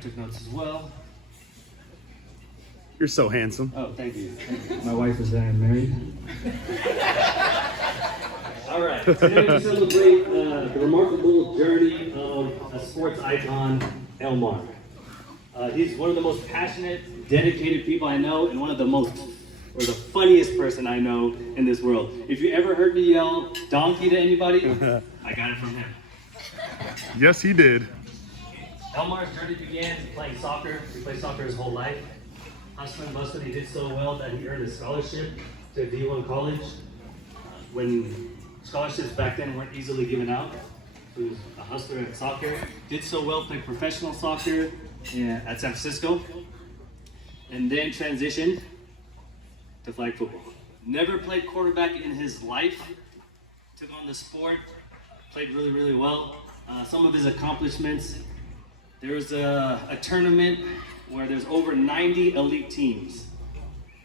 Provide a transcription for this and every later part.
took notes as well. You're so handsome. Oh, thank you. My wife is there and married. All right, today we celebrate the remarkable journey of a sports icon, Elmar. He's one of the most passionate, dedicated people I know, and one of the the funniest person I know in this world. If you ever heard me yell donkey to anybody, I got it from him. Yes, he did. Elmar's journey began playing soccer. He played soccer his whole life. Hustling and bustling, he did so well that he earned a scholarship to a D1 college. When scholarships back then weren't easily given out, he was a hustler at soccer. Did so well, played professional soccer at San Francisco, and then transitioned to flag football. Never played quarterback in his life. Took on the sport, played really, really well. Some of his accomplishments, there was a tournament where there's over 90 elite teams.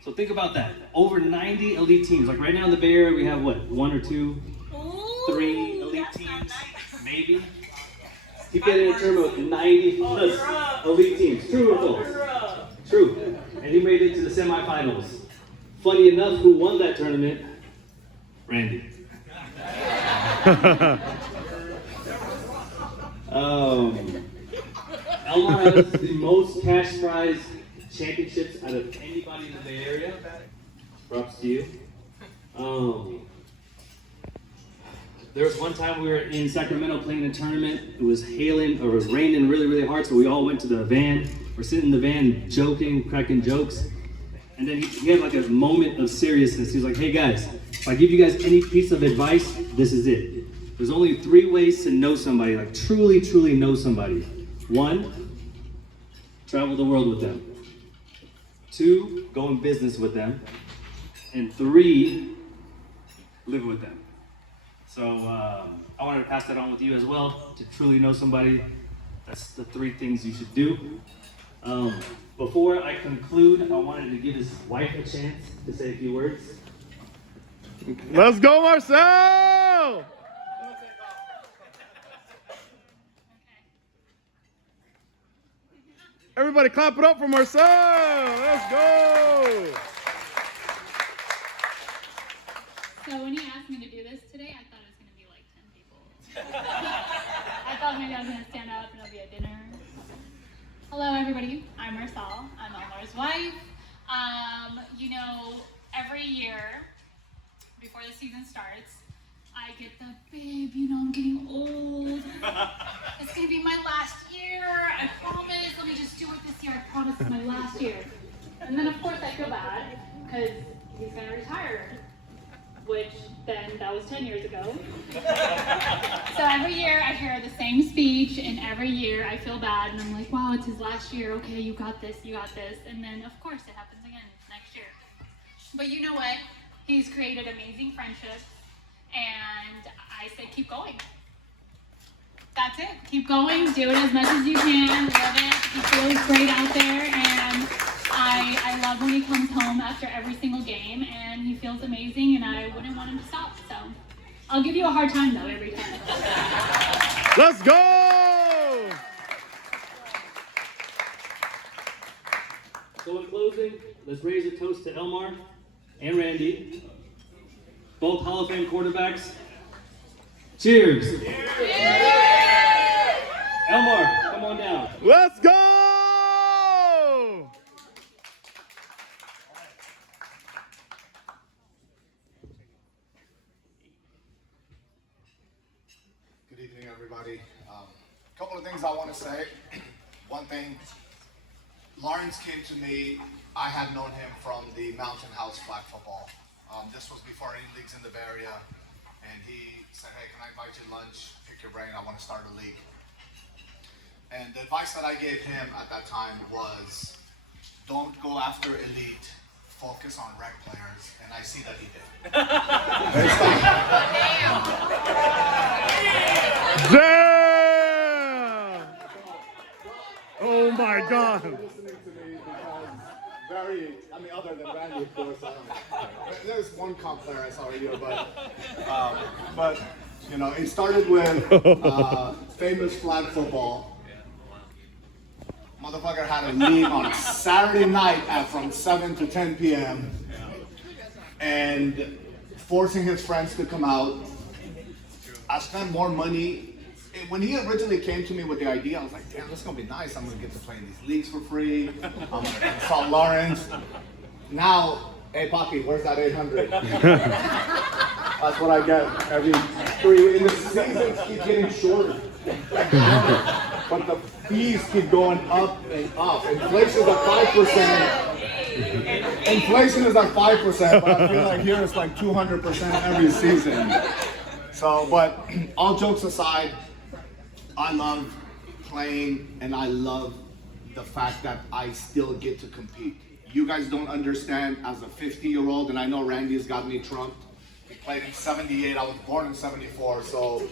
So think about that, over 90 elite teams. Like right now in the Bay Area, we have what, 1 or 2, 3 elite teams, maybe? He played in a tournament with 90 plus elite teams. True or false? True. And he made it to the semifinals. Funny enough, who won that tournament? Randy. Elmar has the most cash prize championships out of anybody in the Bay Area. Props to you. There was one time we were in Sacramento playing a tournament. It was hailing, or it was raining really, really hard, so we all went to the van. We're sitting in the van joking, cracking jokes. And then he had like a moment of seriousness. He was like, hey guys, if I give you guys any piece of advice, this is it. There's only 3 ways to know somebody, like truly, truly know somebody. 1, travel the world with them. 2, go in business with them. And 3, live with them. So I wanted to pass that on with you as well. To truly know somebody, that's the 3 things you should do. Before I conclude, I wanted to give his wife a chance to say a few words. Let's go, Marcel! Everybody clap it up for Marcel! Let's go! So when he asked me to do this today, I thought it was going to be like 10 people. I thought maybe I was going to stand up and it'll be a dinner. Hello everybody, I'm Marcel. I'm Elmar's wife. You know, every year before the season starts, I get the, babe, you know, I'm getting old. It's gonna be my last year. I promise. Let me just do it this year. I promise it's my last year. And then of course I feel bad because he's gonna retire, which then that was 10 years ago. So every year I hear the same speech, and every year I feel bad, and I'm like, wow, it's his last year. Okay, you got this, you got this. And then of course it happens again next year. But you know what? He's created amazing friendships, and I say keep going. That's it. Keep going. Do it as much as you can. Love it. He feels great out there, and I love when he comes home after every single game, and he feels amazing, and I wouldn't want him to stop. So I'll give you a hard time though every time. Let's go! So in closing, let's raise a toast to Elmar and Randy, both Hall of Fame quarterbacks. Cheers! Elmar, come on down. Let's go! Good evening, everybody. A couple of things I want to say. One thing, Lawrence came to me. I had known him from the Mountain House flag football. This was before any leagues in the Bay Area, and he said, hey, can I invite you to lunch, pick your brain, I want to start a league. And the advice that I gave him at that time was, don't go after elite, focus on rec players, and I see that he did. Damn! Oh my God! Listening to me because other than Randy, of course. There's one comp player I saw here, but you know, it started with famous flag football. Motherfucker had a league on Saturday night from 7 to 10 p.m. and forcing his friends to come out. I spent more money. When he originally came to me with the idea, I was like, damn, this is gonna be nice. I'm gonna get to play in these leagues for free. I'm gonna consult Lawrence. Now, hey, Poppy, where's that 800? That's what I get every 3 weeks. And the seasons keep getting shorter. But the fees keep going up and up. Inflation is at 5%. Inflation is at 5%, but I feel like here it's like 200% every season. So, but all jokes aside, I love playing and I love the fact that I still get to compete. You guys don't understand, as a 50-year-old, and I know Randy's got me trumped. He played in 78, I was born in 74, so.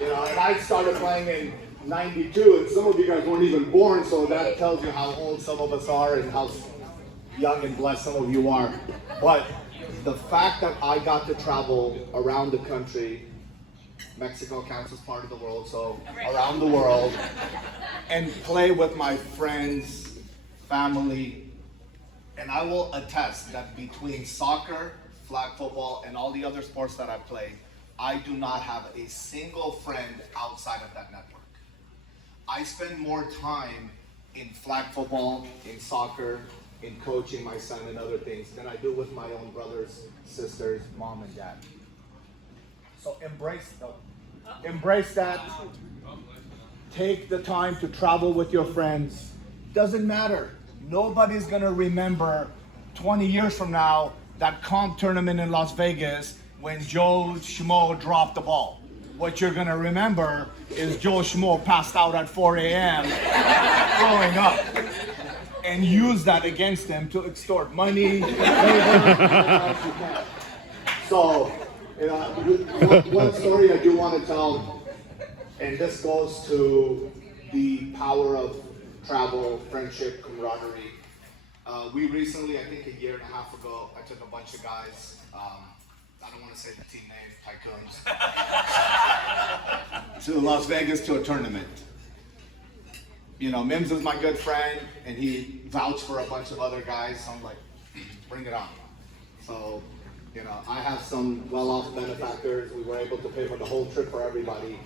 You know, and I started playing in 92, and some of you guys weren't even born, so that tells you how old some of us are and how young and blessed some of you are. But the fact that I got to travel around the country, Mexico counts as part of the world, so around the world, and play with my friends, family, and I will attest that between soccer, flag football, and all the other sports that I play, I do not have a single friend outside of that network. I spend more time in flag football, in soccer, in coaching my son and other things than I do with my own brothers, sisters, mom, and dad. So embrace that. Take the time to travel with your friends. Doesn't matter. Nobody's gonna remember 20 years from now that comp tournament in Las Vegas when Joe Schmo dropped the ball. What you're gonna remember is Joe Schmo passed out at 4 a.m. throwing up, and use that against him to extort money. So, you know, one story I do want to tell, and this goes to the power of travel, friendship, camaraderie. We recently, I think a year and a half ago, I took a bunch of guys, I don't want to say the team name, tycoons, to Las Vegas to a tournament. You know, Mims is my good friend, and he vouched for a bunch of other guys, so I'm like, bring it on. So, you know, I have some well-off benefactors. We were able to pay for the whole trip for everybody.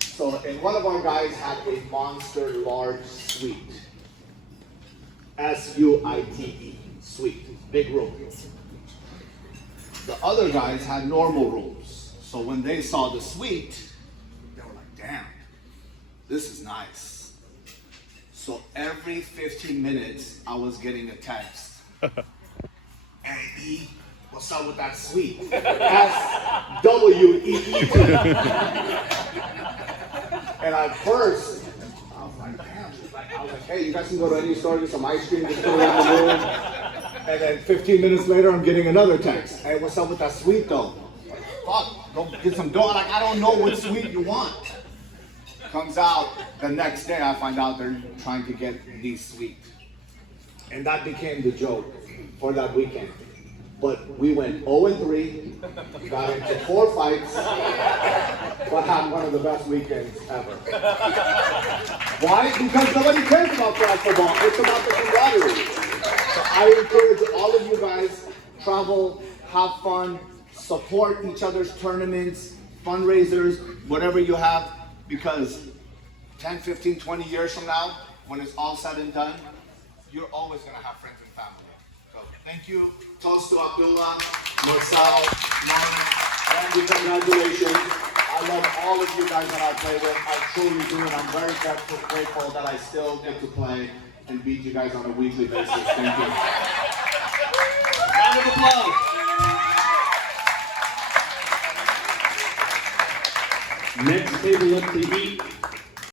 So, and one of our guys had a monster large suite. S-U-I-T-E, suite, big room. The other guys had normal rooms. So when they saw the suite, they were like, damn, this is nice. So every 15 minutes, I was getting a text. Hey, E, what's up with that suite? S-W-E-E-T. And at first, I was like, damn. I was like, hey, you guys can go to any store, get some ice cream, just go around the room. And then 15 minutes later, I'm getting another text. Hey, what's up with that suite though? Fuck, go get some dough. Like, I don't know what suite you want. Comes out the next day, I find out they're trying to get the suite. And that became the joke for that weekend. But we went 0-3, got into 4 fights, but had one of the best weekends ever. Why? Because nobody cares about flag football. It's about the camaraderie. So I encourage all of you guys, travel, have fun, support each other's tournaments, fundraisers, whatever you have, because 10, 15, 20 years from now, when it's all said and done, you're always going to have friends and family. So thank you. Toast to Abdullah, Marcel, Lauren, Randy, congratulations. I love all of you guys that I play with. I truly do, and I'm very grateful that I still get to play and beat you guys on a weekly basis. Thank you. Round of applause. Next table up to eat